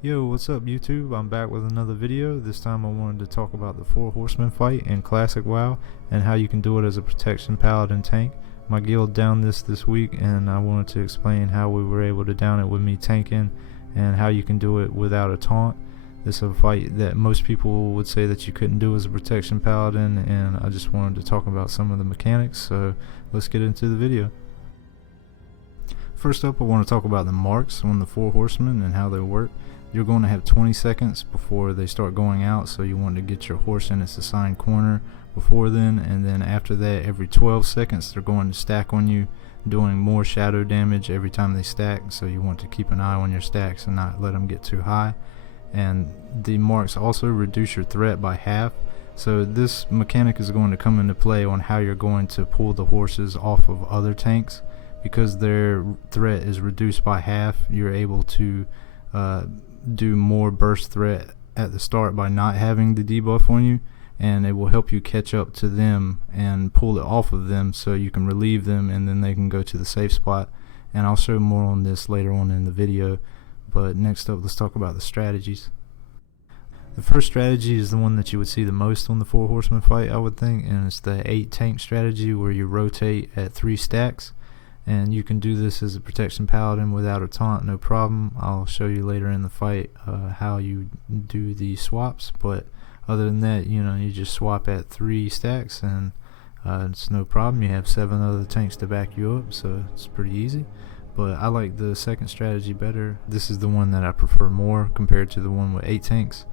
Yo, what's up YouTube? I'm back with another video. This time I wanted to talk about the 4 horsemen fight in Classic WoW and how you can do it as a protection paladin tank. My guild downed this week and I wanted to explain how we were able to down it with me tanking and how you can do it without a taunt. This is a fight that most people would say that you couldn't do as a protection paladin, and I just wanted to talk about some of the mechanics, so let's get into the video. First up, I want to talk about the marks on the 4 horsemen and how they work. You're going to have 20 seconds before they start going out, so you want to get your horse in its assigned corner before then, and then after that, every 12 seconds they're going to stack on you, doing more shadow damage every time they stack, so you want to keep an eye on your stacks and not let them get too high. And the marks also reduce your threat by half, so this mechanic is going to come into play on how you're going to pull the horses off of other tanks. Because their threat is reduced by half, you're able to do more burst threat at the start by not having the debuff on you, and it will help you catch up to them and pull it off of them so you can relieve them and then they can go to the safe spot. And I'll show more on this later on in the video, but next up let's talk about the strategies. The first strategy is the one that you would see the most on the 4 horsemen fight, I would think, and it's the 8 tank strategy where you rotate at 3 stacks. And you can do this as a protection paladin without a taunt, no problem. I'll show you later in the fight how you do the swaps, but other than that, you just swap at 3 stacks and it's no problem. You have 7 other tanks to back you up, so it's pretty easy. But I like the second strategy better. This is the one that I prefer more compared to the one with 8 tanks.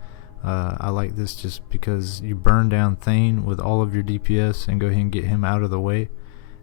I like this just because you burn down Thane with all of your DPS and go ahead and get him out of the way.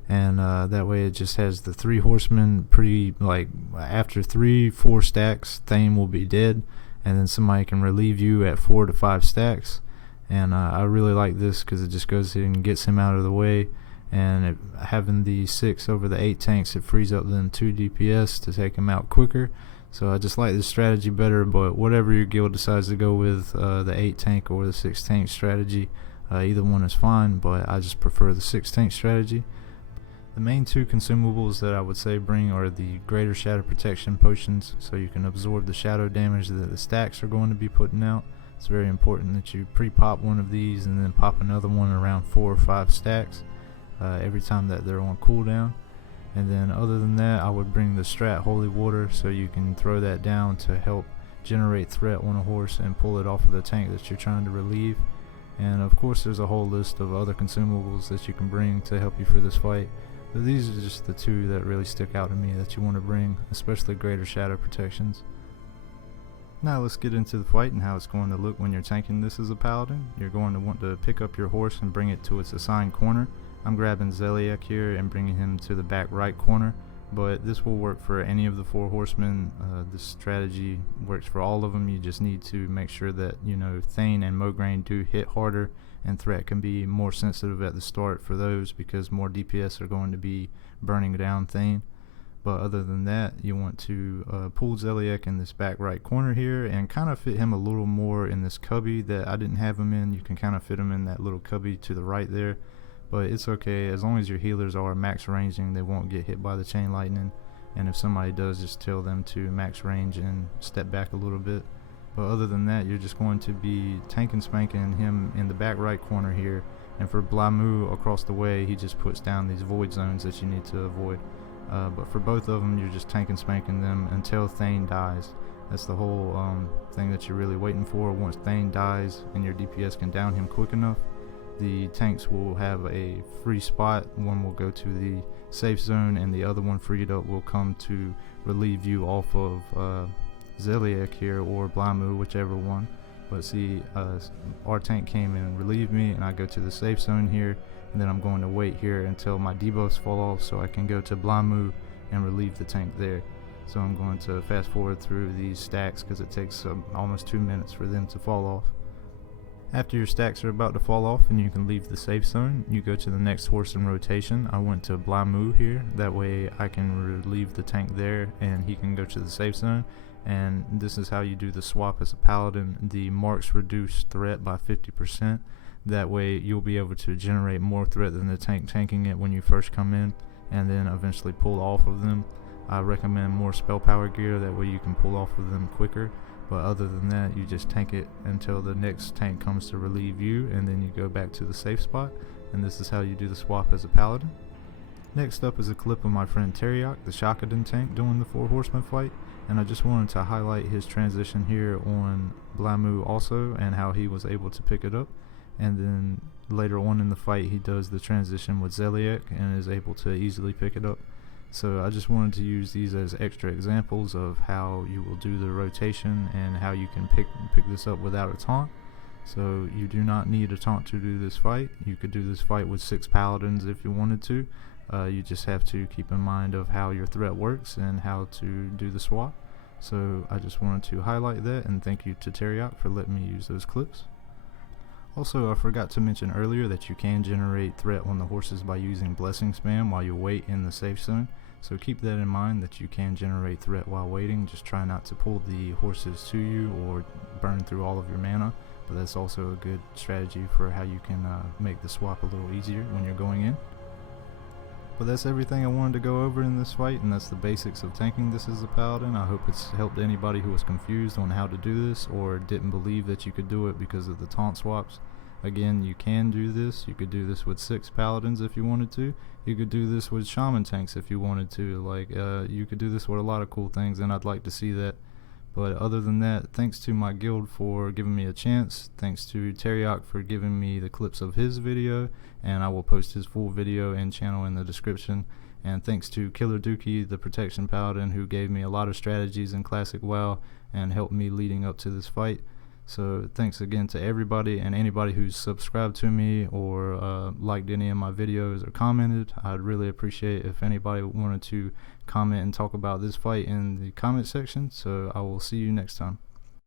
And that way it just has the 3 horsemen pretty, like, after 3-4 stacks Thane will be dead, and then somebody can relieve you at 4 to 5 stacks. And I really like this because it just goes in and gets him out of the way, and having the 6 over the 8 tanks, it frees up them 2 DPS to take him out quicker. So I just like this strategy better, but whatever your guild decides to go with, the 8 tank or the 6 tank strategy, either one is fine, but I just prefer the 6 tank strategy. The main 2 consumables that I would say bring are the greater shadow protection potions, so you can absorb the shadow damage that the stacks are going to be putting out. It's very important that you pre-pop one of these and then pop another one around 4 or 5 stacks every time that they're on cooldown. And then other than that, I would bring the strat holy water, so you can throw that down to help generate threat on a horse and pull it off of the tank that you're trying to relieve. And of course there's a whole list of other consumables that you can bring to help you for this fight. But these are just the 2 that really stick out to me that you want to bring, especially greater shadow protections. Now let's get into the fight and how it's going to look when you're tanking this as a paladin. You're going to want to pick up your horse and bring it to its assigned corner. I'm grabbing Tareyak here and bringing him to the back right corner, but this will work for any of the 4 horsemen. This strategy works for all of them. You just need to make sure that Thane and Mograine do hit harder, and threat can be more sensitive at the start for those because more DPS are going to be burning down Thane. But other than that, you want to pull Tareyak in this back right corner here and kind of fit him a little more in this cubby that I didn't have him in. You can kind of fit him in that little cubby to the right there, but it's okay as long as your healers are max ranging. They won't get hit by the chain lightning, and if somebody does, just tell them to max range and step back a little bit. But other than that, you're just going to be tanking spanking him in the back right corner here. And for Blamu across the way, he just puts down these void zones that you need to avoid. But for both of them, you're just tanking spanking them until Thane dies. That's the whole thing that you're really waiting for. Once Thane dies and your DPS can down him quick enough, the tanks will have a free spot. One will go to the safe zone and the other one freed up will come to relieve you off of Tareyak here or Blamu, whichever one. But see, our tank came and relieved me, and I go to the safe zone here, and then I'm going to wait here until my debuffs fall off so I can go to Blamu and relieve the tank there. So I'm going to fast forward through these stacks because it takes almost 2 minutes for them to fall off. After your stacks are about to fall off and you can leave the safe zone, you go to the next horse in rotation. I went to Blamu here, that way I can relieve the tank there and he can go to the safe zone. And this is how you do the swap as a paladin. The marks reduce threat by 50%. That way you'll be able to generate more threat than the tank tanking it when you first come in, and then eventually pull off of them. I recommend more spell power gear, that way you can pull off of them quicker. but other than that, you just tank it until the next tank comes to relieve you, and then you go back to the safe spot, and this is how you do the swap as a paladin. Next up is a clip of my friend Tareyak, the Shakaden tank, doing the 4 horsemen fight, and I just wanted to highlight his transition here on Blamu also, and how he was able to pick it up. And then later on in the fight, he does the transition with Tareyak and is able to easily pick it up. So I just wanted to use these as extra examples of how you will do the rotation and how you can pick this up without a taunt. So you do not need a taunt to do this fight. You could do this fight with 6 paladins if you wanted to. You just have to keep in mind of how your threat works and how to do the swap. So I just wanted to highlight that, and thank you to Tareyak for letting me use those clips. Also, I forgot to mention earlier that you can generate threat on the horses by using blessing spam while you wait in the safe zone. So keep that in mind, that you can generate threat while waiting. Just try not to pull the horses to you or burn through all of your mana, but that's also a good strategy for how you can make the swap a little easier when you're going in. But that's everything I wanted to go over in this fight, and that's the basics of tanking this as a paladin. I hope it's helped anybody who was confused on how to do this or didn't believe that you could do it because of the taunt swaps. Again, you can do this. You could do this with 6 paladins if you wanted to. You could do this with shaman tanks if you wanted to. You could do this with a lot of cool things, and I'd like to see that. But other than that, thanks to my guild for giving me a chance. Thanks to Tareyak for giving me the clips of his video, and I will post his full video and channel in the description. And thanks to killerduki, the protection paladin, who gave me a lot of strategies in Classic WoW and helped me leading up to this fight. So thanks again to everybody, and anybody who's subscribed to me or liked any of my videos or commented. I'd really appreciate if anybody wanted to comment and talk about this fight in the comment section. So I will see you next time.